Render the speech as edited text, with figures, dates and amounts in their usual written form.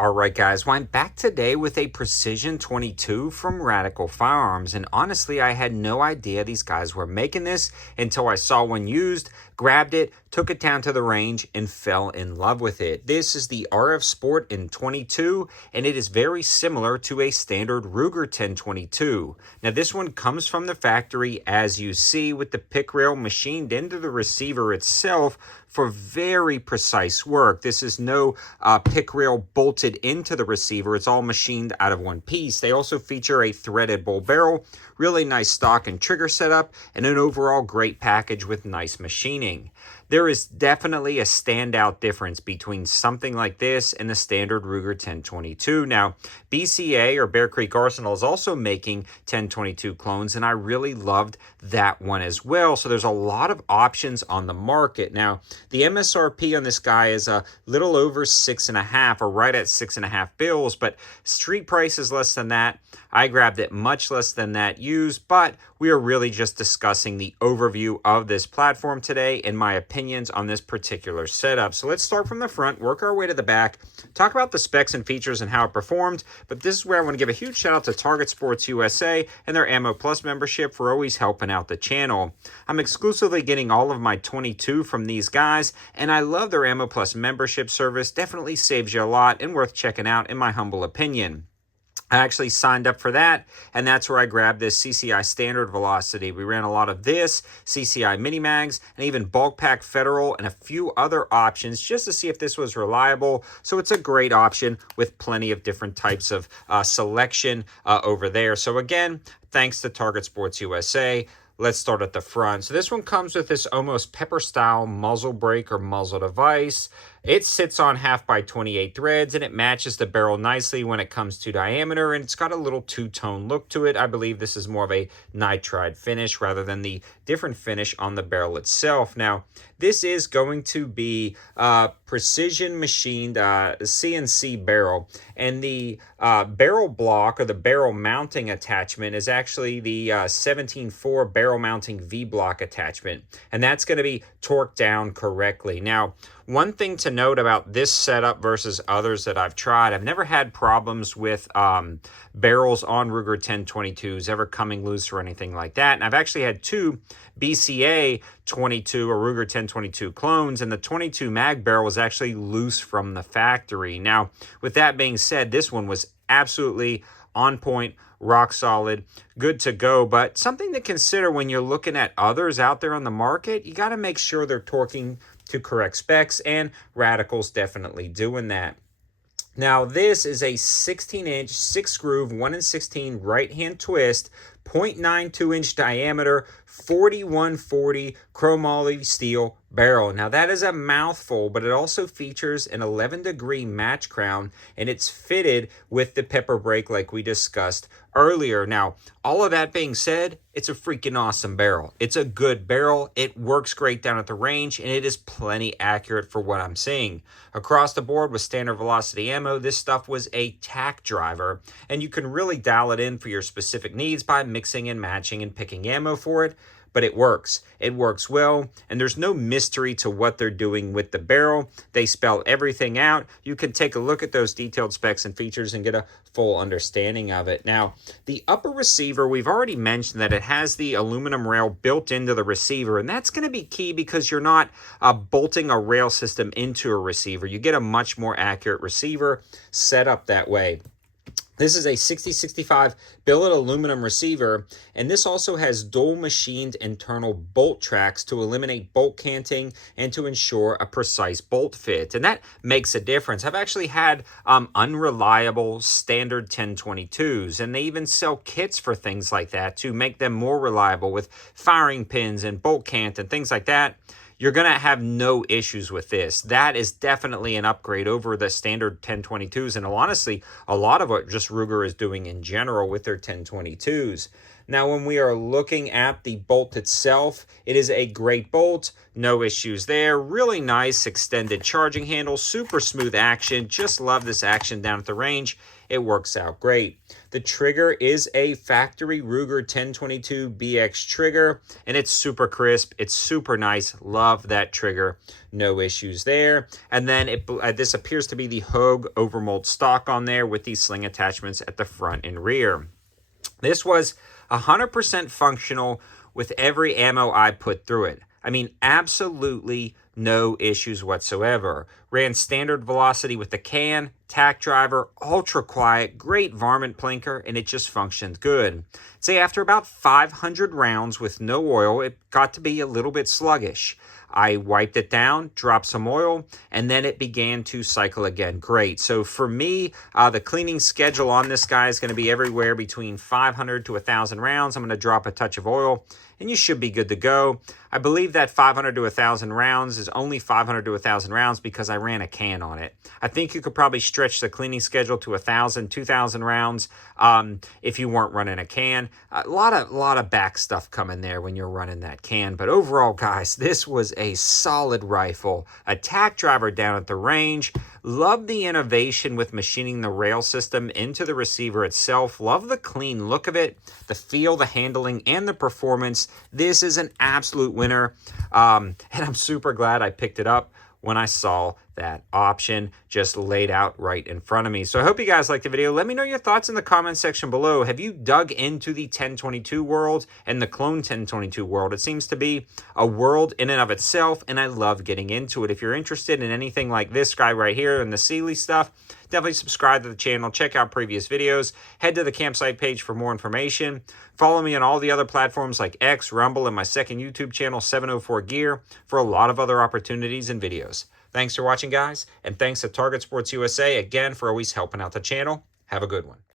All right, guys, well, I'm back today with a Precision 22 from Radical Firearms, and honestly, I had no idea these guys were making this until I saw one used, grabbed it, took it down to the range, and fell in love with it. This is the RF Sport in 22, and it is very similar to a standard Ruger 1022. Now, this one comes from the factory, as you see, with the pick rail machined into the receiver itself for very precise work. This is no pick rail bolted into the receiver. It's all machined out of one piece. They also feature a threaded bull barrel, really nice stock and trigger setup, and an overall great package with nice machining. There is definitely a standout difference between something like this and the standard Ruger 1022. Now, BCA, or Bear Creek Arsenal, is also making 1022 clones, and I really loved that one as well. So there's a lot of options on the market. Now, the MSRP on this guy is a little over $6.5, or right at $6.5 bills, but street price is less than that. I grabbed it much less than that used, but we are really just discussing the overview of this platform today and my opinions on this particular setup. So let's start from the front, work our way to the back, talk about the specs and features and how it performed. But this is where I want to give a huge shout out to Target Sports USA and their Ammo Plus membership for always helping out the channel. I'm exclusively getting all of my 22 from these guys, and I love their Ammo Plus membership service. Definitely saves you a lot and worth checking out in my humble opinion. I actually signed up for that, and that's where I grabbed this CCI Standard Velocity. We ran a lot of this, CCI Mini Mags, and even Bulk Pack Federal, and a few other options just to see if this was reliable. So it's a great option with plenty of different types of selection over there. So again, thanks to Target Sports USA. Let's start at the front. So this one comes with this almost pepper style muzzle brake or muzzle device. It sits on 1/2x28 threads, and it matches the barrel nicely when it comes to diameter, and it's got a little two-tone look to it. I believe this is more of a nitride finish rather than the different finish on the barrel itself. Now, this is going to be precision machined CNC barrel, and the barrel block or the barrel mounting attachment is actually the 17.4 barrel mounting V-block attachment, and that's going to be torqued down correctly. Now, one thing to note about this setup versus others that I've tried, I've never had problems with barrels on Ruger 1022s ever coming loose or anything like that. And I've actually had two BCA 22 or Ruger 1022 clones, and the 22 mag barrel was actually loose from the factory. Now, with that being said, this one was absolutely on point, rock solid, good to go. But something to consider when you're looking at others out there on the market, you got to make sure they're torquing to correct specs, and Radical's definitely doing that. Now, this is a 16-inch, 6-groove, 1 in 16 right-hand twist, 0.92-inch diameter, 4140 chromoly steel barrel. Now, that is a mouthful, but it also features an 11-degree match crown, and it's fitted with the pepper brake like we discussed earlier. Now, all of that being said, it's a freaking awesome barrel. It's a good barrel. It works great down at the range, and it is plenty accurate for what I'm seeing. Across the board with standard velocity ammo, this stuff was a tack driver, and you can really dial it in for your specific needs by mixing and matching and picking ammo for it. But it works. It works well, and there's no mystery to what they're doing with the barrel. They spell everything out. You can take a look at those detailed specs and features and get a full understanding of it. Now, the upper receiver, we've already mentioned that it has the aluminum rail built into the receiver, and that's going to be key because you're not bolting a rail system into a receiver. You get a much more accurate receiver set up that way. This is a 6065 billet aluminum receiver, and this also has dual machined internal bolt tracks to eliminate bolt canting and to ensure a precise bolt fit, and that makes a difference. I've actually had unreliable standard 1022s, and they even sell kits for things like that to make them more reliable with firing pins and bolt cant and things like that. You're going to have no issues with this. That is definitely an upgrade over the standard 1022s, and honestly, a lot of what just Ruger is doing in general with their 1022s. Now, when we are looking at the bolt itself, it is a great bolt. No issues there. Really nice extended charging handle. Super smooth action. Just love this action down at the range. It works out great. The trigger is a factory Ruger 1022BX trigger, and it's super crisp. It's super nice. Love that trigger. No issues there. And then this appears to be the Hogue overmold stock on there with these sling attachments at the front and rear. This was 100% functional with every ammo I put through it. I mean, absolutely no issues whatsoever. Ran standard velocity with the can, tack driver, ultra quiet, great varmint plinker, and it just functioned good. Say after about 500 rounds with no oil, it got to be a little bit sluggish. I wiped it down, dropped some oil, and then it began to cycle again. Great. So for me, the cleaning schedule on this guy is going to be everywhere between 500 to 1,000 rounds. I'm going to drop a touch of oil, and you should be good to go. I believe that 500 to 1,000 rounds is only 500 to 1,000 rounds because I ran a can on it. I think you could probably stretch the cleaning schedule to 1,000, 2,000 rounds if you weren't running a can. A lot of back stuff coming there when you're running that can. But overall, guys, this was a solid rifle. A tack driver down at the range. Love the innovation with machining the rail system into the receiver itself. Love the clean look of it, the feel, the handling, and the performance. This is an absolute winner, and I'm super glad I picked it up when I saw that option just laid out right in front of me. So I hope you guys liked the video. Let me know your thoughts in the comment section below. Have you dug into the 1022 world and the clone 1022 world? It seems to be a world in and of itself, and I love getting into it. If you're interested in anything like this guy right here and the Sealy stuff, definitely subscribe to the channel. Check out previous videos. Head to the campsite page for more information. Follow me on all the other platforms like X, Rumble, and my second YouTube channel, 704 Gear, for a lot of other opportunities and videos. Thanks for watching, guys, and thanks to Target Sports USA again for always helping out the channel. Have a good one.